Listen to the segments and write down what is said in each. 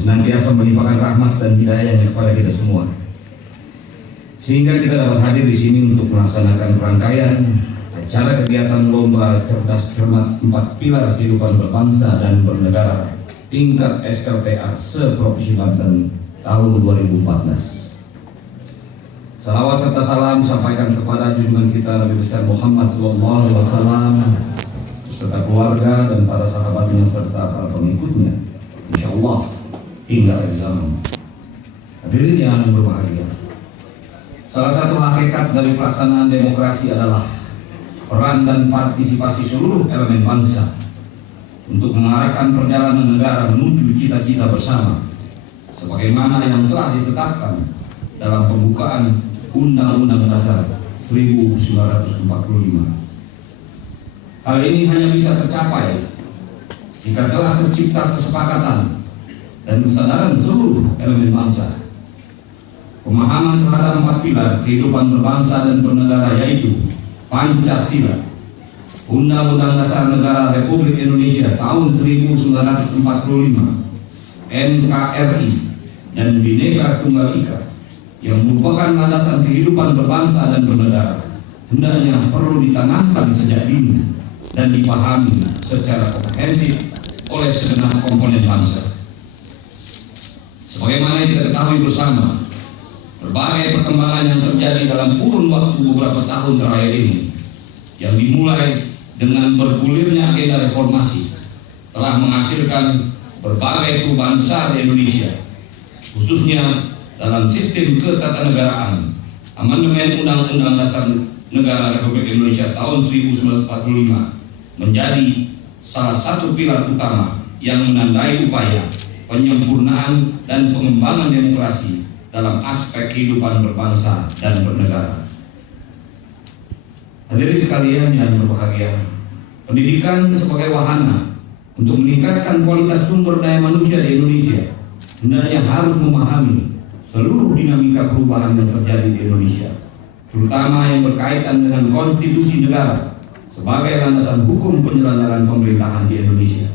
senantiasa melimpahkan rahmat dan hidayahnya kepada kita semua, sehingga kita dapat hadir di sini untuk melaksanakan rangkaian acara kegiatan lomba cerdas cermat 4 pilar kehidupan berbangsa dan bernegara tingkat SLTA se-Provinsi Banten tahun 2014. Salawat serta salam sampaikan kepada junjungan kita Nabi besar Muhammad SAW beserta keluarga dan para sahabatnya serta para pengikutnya, insyaallah hingga akhir zaman. Hadirin yang berbahagia, salah satu hakikat dari pelaksanaan demokrasi adalah peran dan partisipasi seluruh elemen bangsa untuk mengarahkan perjalanan negara menuju cita-cita bersama, sebagaimana yang telah ditetapkan dalam pembukaan Undang-Undang Dasar 1945. Hal ini hanya bisa tercapai jika telah tercipta kesepakatan dan kesadaran seluruh elemen bangsa. Pemahaman terhadap 4 pilar kehidupan berbangsa dan bernegara, yaitu Pancasila, Undang-Undang Dasar Negara Republik Indonesia tahun 1945, NKRI, dan Bhinneka Tunggal Ika, yang merupakan landasan kehidupan berbangsa dan bernegara, hendaknya perlu ditanamkan sejak dini dan dipahami secara komprehensif oleh segenap komponen bangsa. Sebagaimana kita ketahui bersama, berbagai perkembangan yang terjadi dalam kurun waktu beberapa tahun terakhir ini, yang dimulai dengan bergulirnya agenda reformasi, telah menghasilkan berbagai perubahan besar di Indonesia, khususnya dalam sistem ketatanegaraan. Amandemen Undang-Undang Dasar Negara Republik Indonesia tahun 1945 menjadi salah satu pilar utama yang menandai upaya penyempurnaan dan pengembangan demokrasi dalam aspek kehidupan berbangsa dan bernegara. Hadirin sekalian yang berbahagia, pendidikan sebagai wahana untuk meningkatkan kualitas sumber daya manusia di Indonesia hendaknya harus memahami seluruh dinamika perubahan yang terjadi di Indonesia, terutama yang berkaitan dengan konstitusi negara sebagai landasan hukum penyelenggaraan pemerintahan di Indonesia.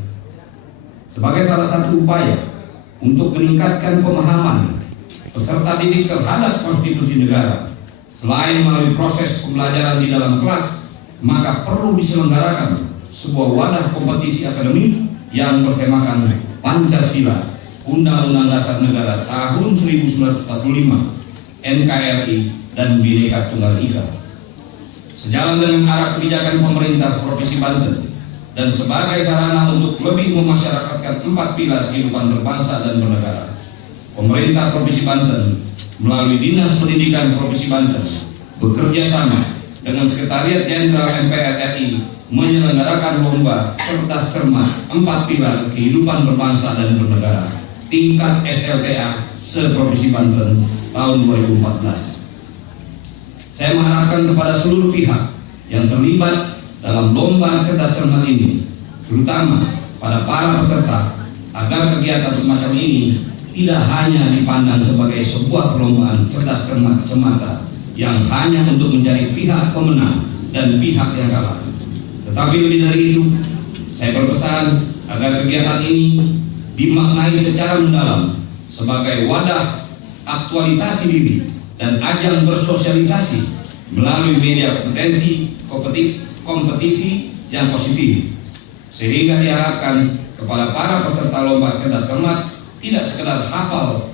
Sebagai salah satu upaya untuk meningkatkan pemahaman peserta didik terhadap konstitusi negara, selain melalui proses pembelajaran di dalam kelas, maka perlu diselenggarakan sebuah wadah kompetisi akademik yang bertemakan Pancasila, Undang-Undang Dasar Negara tahun 1945, NKRI, dan Bhinneka Tunggal Ika. Sejalan dengan arah kebijakan pemerintah Provinsi Banten dan sebagai sarana untuk lebih memasyarakatkan 4 pilar kehidupan berbangsa dan bernegara, pemerintah Provinsi Banten melalui Dinas Pendidikan Provinsi Banten bekerja sama dengan Sekretariat Jenderal MPR RI menyelenggarakan lomba cerdas cermat 4 pilar kehidupan berbangsa dan bernegara tingkat SLTA se-Provinsi Banten tahun 2014. Saya mengharapkan kepada seluruh pihak yang terlibat dalam lomba cerdas cermat ini, terutama pada para peserta, agar kegiatan semacam ini tidak hanya dipandang sebagai sebuah perlombaan cerdas cermat semata yang hanya untuk mencari pihak pemenang dan pihak yang kalah. Tetapi lebih dari itu, saya berpesan agar kegiatan ini dimaknai secara mendalam sebagai wadah aktualisasi diri dan ajang bersosialisasi melalui media kompetisi yang positif, sehingga diharapkan kepada para peserta lomba cerdas cermat tidak sekedar hafal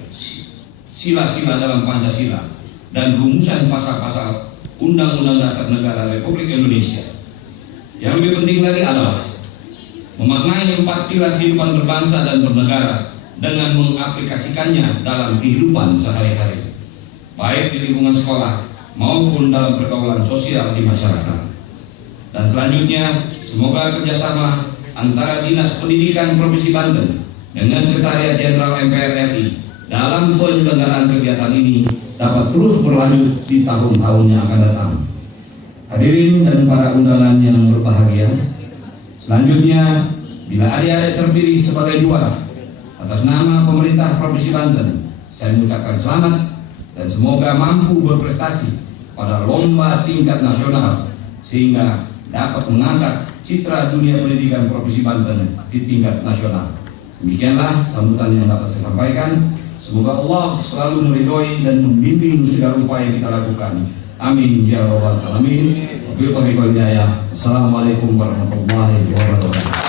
sila-sila dalam Pancasila dan rumusan pasal-pasal Undang-Undang Dasar Negara Republik Indonesia. Yang lebih penting lagi adalah memaknai 4 pilar kehidupan berbangsa dan bernegara dengan mengaplikasikannya dalam kehidupan sehari-hari, baik di lingkungan sekolah maupun dalam pergaulan sosial di masyarakat. Dan selanjutnya, semoga kerjasama antara Dinas Pendidikan Provinsi Banten dengan Sekretariat Jenderal MPR RI dalam penyelenggaraan kegiatan ini dapat terus berlanjut di tahun-tahun yang akan datang. Hadirin dan para undangan yang berbahagia, selanjutnya, bila adik-adik terpilih sebagai juara atas nama pemerintah Provinsi Banten, saya mengucapkan selamat dan semoga mampu berprestasi pada lomba tingkat nasional sehingga dapat mengangkat citra dunia pendidikan Provinsi Banten di tingkat nasional. Demikianlah sambutan yang dapat saya sampaikan. Semoga Allah selalu meridhoi dan membimbing segala upaya kita lakukan. Amin ya rabbal alamin. Wabillahi taufiq wal hidayah. Assalamualaikum warahmatullahi wabarakatuh.